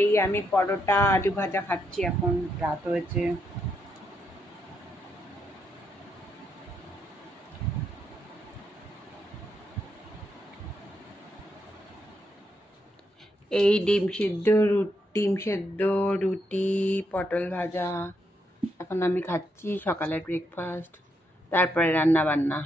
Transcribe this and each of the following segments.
এই আমি পরোটা আলু ভাজা খাচ্ছি, এখন রাত হয়েছে। এই ডিম সেদ্ধ, রুটি, পটল ভাজা এখন আমি খাচ্ছি, সকালের ব্রেকফাস্ট। তারপরে রান্না বান্না।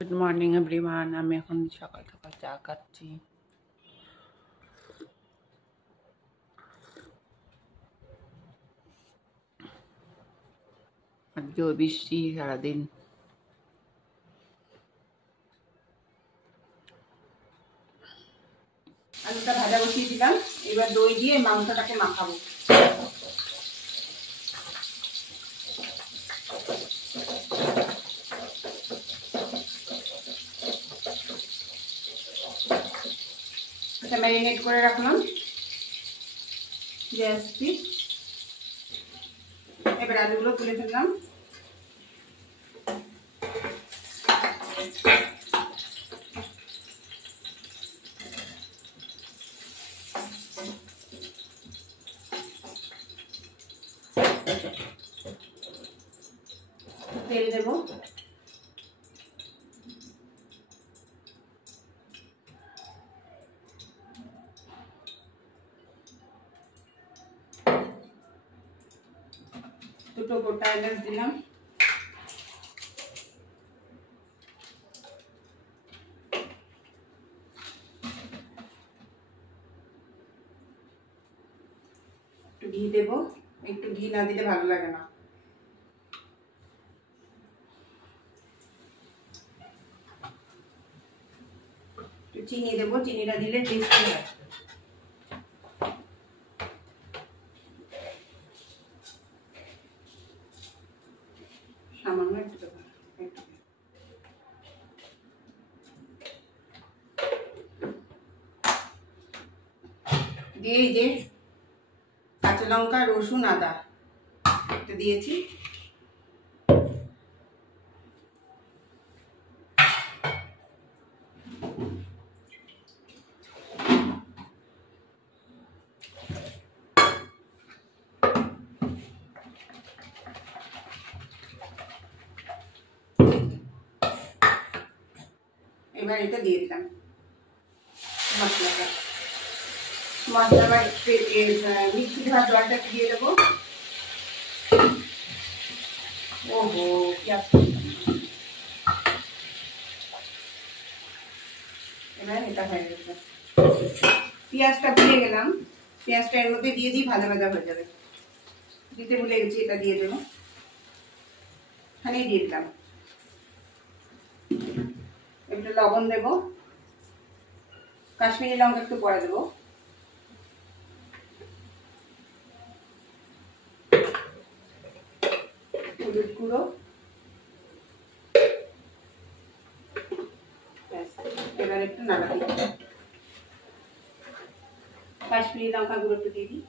গুড মর্নিং এভরিওয়ান, আমি এখন সকাল সকাল চা খাচ্ছি। আজকেও বৃষ্টি সারাদিন। আলুটা ভাজা বসিয়ে দিলাম, এবার দই দিয়ে মাংসটাকে মাখাবো। এটা ম্যারিনেট করে রাখলাম গ্যাস পিস। এবার আলুগুলো তুলে ফেললাম। তেল দেব, দুটো গোটা এলাচ দিলাম, একটু ঘি দেব, একটু ঘি না দিলে ভালো লাগে না। একটু চিনি দেবো, চিনিটা দিলে টেস্টি হয়। সামান্য একটু দেবো, দিয়ে এই যে কাঁচা লঙ্কা, রসুন, আদা একটা দিয়েছি। এবার এটা দিয়ে দিলাম মশলাটা। মিক্সি ধোয়া জলটা দিয়ে দেবো। ওহো, পেঁয়াজ এবার এটা হয়ে গেছে। পেঁয়াজটা ভুলে গেলাম, পেঁয়াজটা এর মধ্যে দিয়ে দিই, ভাজা ভাজা হয়ে যাবে। দিতে ভুলে গেছি, এটা দিয়ে দেবো, এখানেই দিয়ে দিলাম। একটু লবণ দেবো, কাশ্মীরি লঙ্কা একটু পরে দেবো, হলুদ গুঁড়ো, এবার একটু নাড়া দিই, কাশ্মীরি লঙ্কা গুঁড়ো একটু দিয়ে দিই।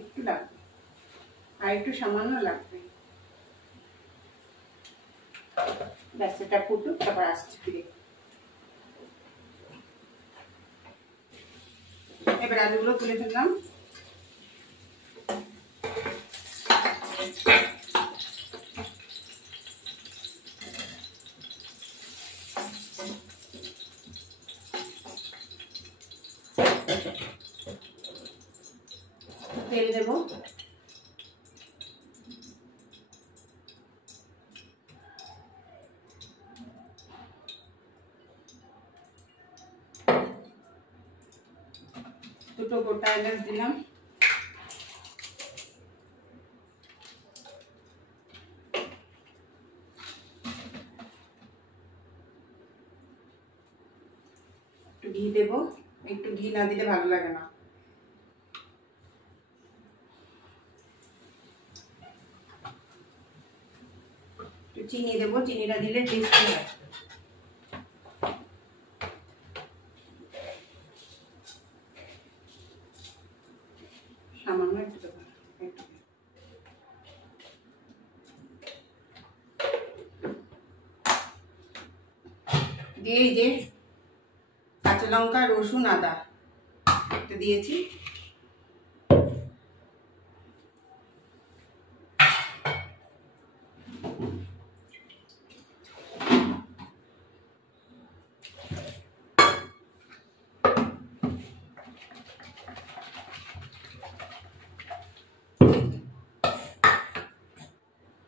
একটু লাগবে, আর একটু সামান্য লাগবে। ব্যাস, এটা ফুটুক, তারপর আসছে ফিরে। এবার আলুগুলো তুলে ফেললাম। তেল দেবো, দুটো গোটা এলাচ দিলাম, একটু ঘি দেবো, একটু ঘি না দিলে ভালো লাগে না। একটু চিনি দেবো, চিনিটা দিলে টেস্টি হয়। সামান্য একটু দেবো, দিয়ে এই যে কাঁচা লঙ্কা, রসুন, আদা একটা দিয়েছি।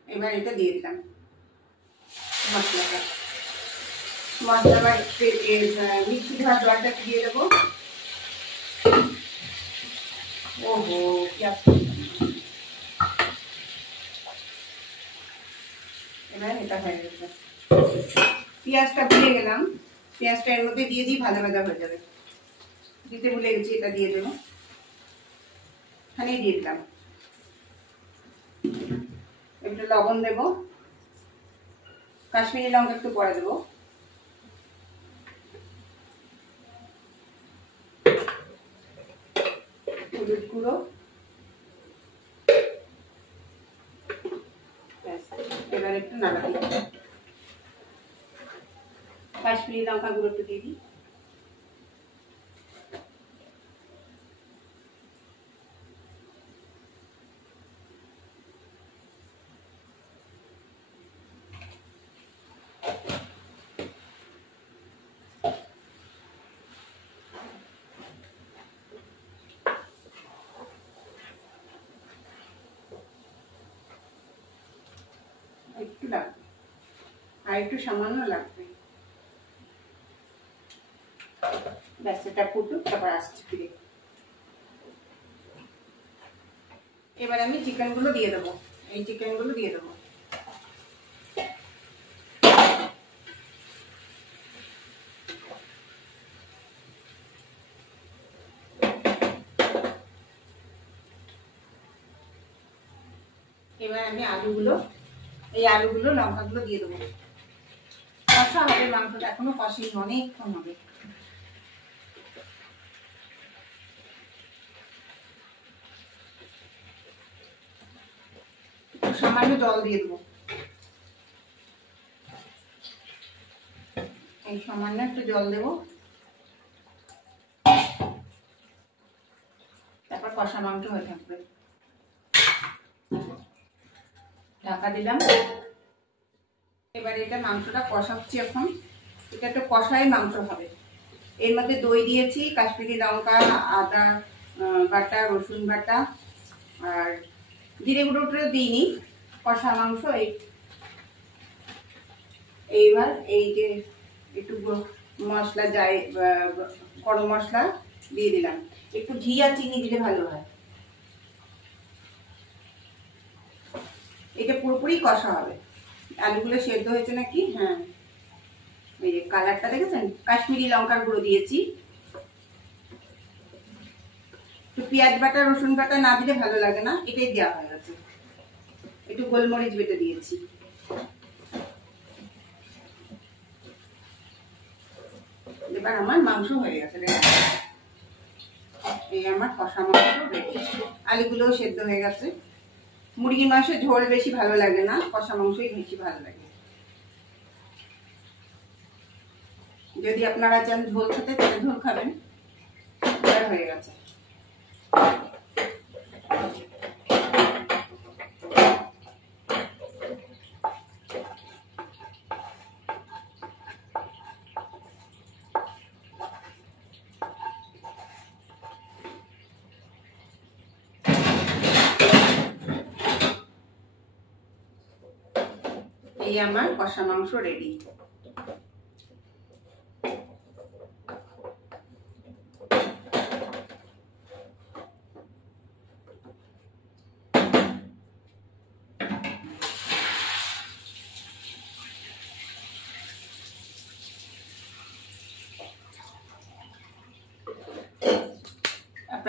এবার এটা দিয়ে দিলাম মশলাটা। মশলা বা মিক্সি ধরা জলটা দিয়ে দেবো। ওহো, এবার এটা হয়ে গেছে। পেঁয়াজটা ভুলে গেলাম, পেঁয়াজটা এর মধ্যে দিয়ে দিই, ভাজা ভাজা হয়ে যাবে। দিতে ভুলে গেছি, এটা দিয়ে দেবো, এখানেই দিয়ে দিলাম। একটু লবণ দেবো, কাশ্মীরি লঙ্কা একটু পরে দেবো, হলুদ গুঁড়ো, এবার একটু নাড়া দিই। কাশ্মীরি লঙ্কা গুঁড়ো একটু দিয়ে দিই। একটু লাগবে, আর একটু সামান্য লাগবে। ব্যাস, এটা ফুটুক, তারপর আসছে ফিরে। এবার আমি চিকেনগুলো দিয়ে দেবো, এই চিকেনগুলো দিয়ে দেবো। এবার আমি এই আলুগুলো লঙ্কাগুলো দিয়ে দেবো। কষা হবে মাংসটা, এখনো কষিনি, অনেকক্ষণ হবে। সামান্য জল দিয়ে দেবো, এই সামান্য একটু জল দেবো, তারপর কষা মাংস হয়ে থাকবে। ঢাকা দিলাম। এবার এটা মাংসটা কষাচ্ছি এখন। এটা একটা কষাই মাংস হবে। এর মধ্যে দই দিয়েছি, কাশ্মীরি লঙ্কা, আদা বাটা, রসুন বাটা, আর জিরে গুঁড়োটা দিইনি। কষা মাংস। এইবার এই যে একটু মশলা যাই, গরম মশলা দিয়ে দিলাম। একটু ঘি আর চিনি দিলে ভালো হয়। এটা পুরোপুরি কষা হবে। আলুগুলো সেদ্ধ হয়েছে নাকি? হ্যাঁ, এই যে কালারটা দেখেছেন। কাশ্মীরি লঙ্কার গুঁড়ো দিয়েছি। তো পেঁয়াজ বাটা, রসুন বাটা না দিলে ভালো লাগে না, এটাই দেওয়া হয়ে গেছে। একটু গোলমরিচ বেটে দিয়েছি। এবার আমার মাংস হয়ে গেছে, এই আমার কষা মাংস রেডি। আলুগুলোও সেদ্ধ হয়ে গেছে। মুরগির মাংসের ঝোল বেশি ভালো লাগে না, কষা মাংসই বেশি ভালো লাগে। যদি আপনারা চান ঝোল খেতে, তাহলে ঝোল খাবেন। হয়ে গেছে। এই আমার কষা মাংস রেডি।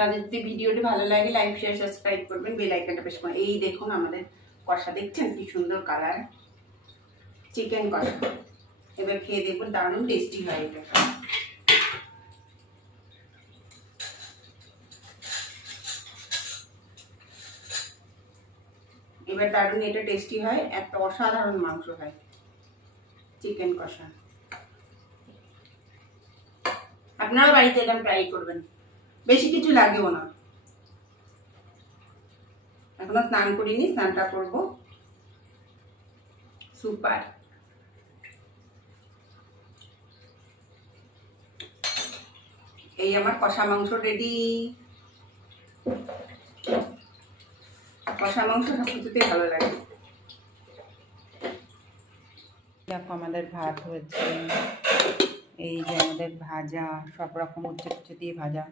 আপনাদের যদি ভিডিওটি ভালো লাগে লাইক শেয়ার সাবস্ক্রাইব করবেন, বেল আইকনটা প্রেস করবেন। এই দেখুন আমাদের কষা, দেখছেন কি সুন্দর কালার, চিকেন কষা। এবার খেয়ে দেখুন, দারুণ টেস্টি হয় এটা। এবার দারুণ এটা টেস্টি হয়, একটা অসাধারণ মাংস হয় চিকেন কষা। আপনারা বাড়িতে এরকম ট্রাই করবেন, বেশি কিছু লাগেও না। এখনো স্নান করিনি, স্নানটা করবো। সুপার। এই আমার কষা মাংস রেডি। কষা মাংস সব কিছুতে ভালো লাগে। দেখো আমাদের ভাত হয়েছে, এই যে আমাদের ভাজা, সব রকম উচ্ছে উচ্ছে দিয়ে ভাজা,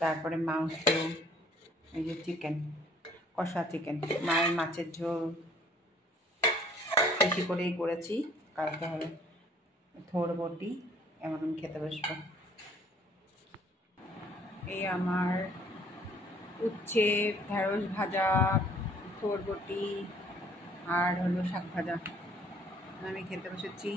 তারপরে মাংস, এই যে চিকেন, কষা চিকেন, মায়ের মাছের ঝোল বেশি করেই করেছি, কালকে হবে থোর বটি। এমন আমি খেতে বসবো। এই আমার উচ্ছে, ঢেঁড়স ভাজা, থোর বটি আর হলো শাক ভাজা, আমি খেতে বসেছি।